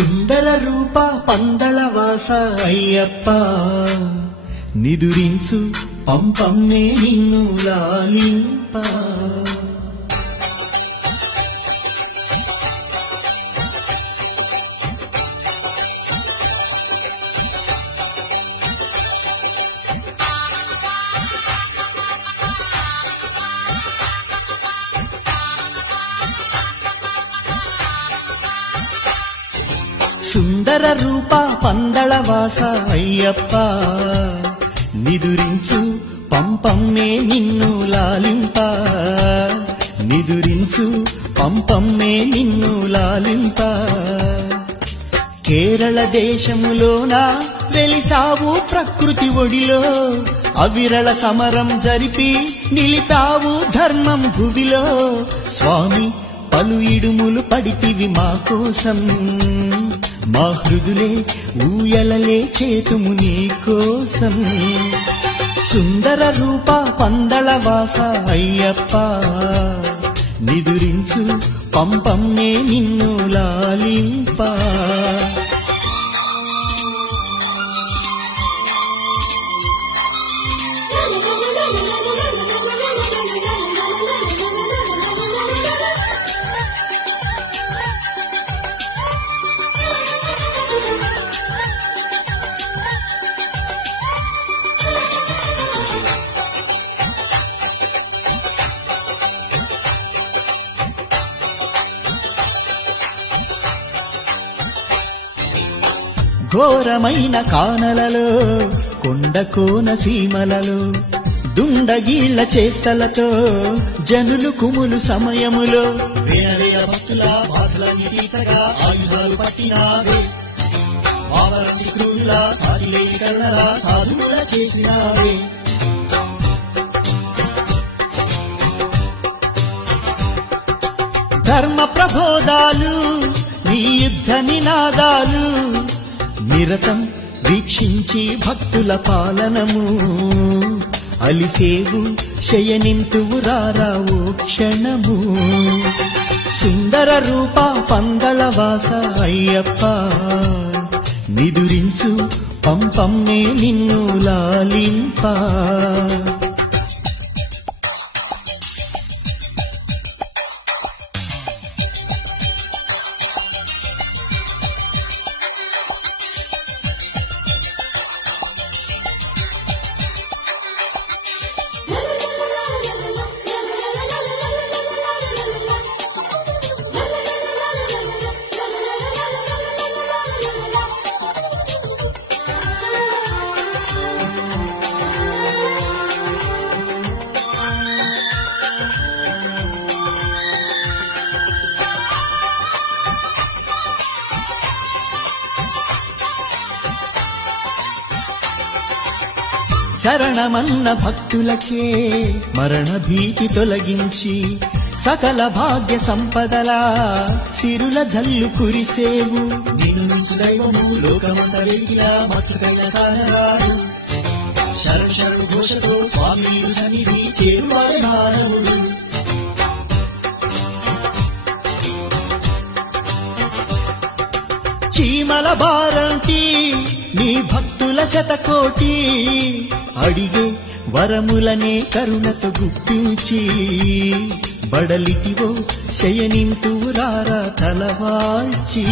సుందర రూప పందళవాస అయ్యప్ప నిదురించు పంపమ్మే నిన్ను లాలింప సుందర రూప పందళవాస అయ్యప్ప నిదురించు పంపమ్మే నిన్ను లాలింప నిదురించు పంపమ్మే నిన్ను లాలింప కేరళ దేశములోన వెలిసావు ప్రకృతి ఒడిలో అవిరళ సమరం జరిపి నిలిపావు ధర్మం భువిలో స్వామి పలు ఇడుములు పడితివి మా కోసం మా హృదులే ఊయలలే చేతుము నీ కోసం సుందర రూప పందళవాస అయ్యప్ప నిదురించు పంపమ్మే నిన్ను లాలింప ఘోరమైన కానలలో కొండ కోన సీమలలో దుండగీళ్ల చేష్టలతో జనులు కుములు సమయములో వేనవేల భక్తుల బాధలని తీర్చగా ఆయుధాలు పట్టినావే ఆవరణి క్రూరుల సాటిలేని కరుణల సాధువుల చేసినావే ధర్మ ప్రబోధాలు నీ యుద్ధ నినాదాలు నిరతం వీక్షించి భక్తుల పాలనము అలిసేవు శయనింతువు రారావో క్షణము సుందర రూప పందళవాస అయ్యప్ప నిదురించు పంపమ్మే నిన్ను లాలింప శరణమన్న భక్తులకే మరణ భీతి తొలగించి సకల భాగ్య సంపదలా సిరుల జల్లు కురిసేవు నిన్ను దైవము లోకమంత వెలిగిలా మత్సకైన కానరాడు శరణు శరణు ఘోషతో స్వామి సన్నిధి చేరువాడే మానవుడు చీమల బారంటి నీ భక్తుల శతకోటి అడిగే వరములనే కరుణతో గుప్పించి బడలిటివో శయనింతురారా తలవాల్చి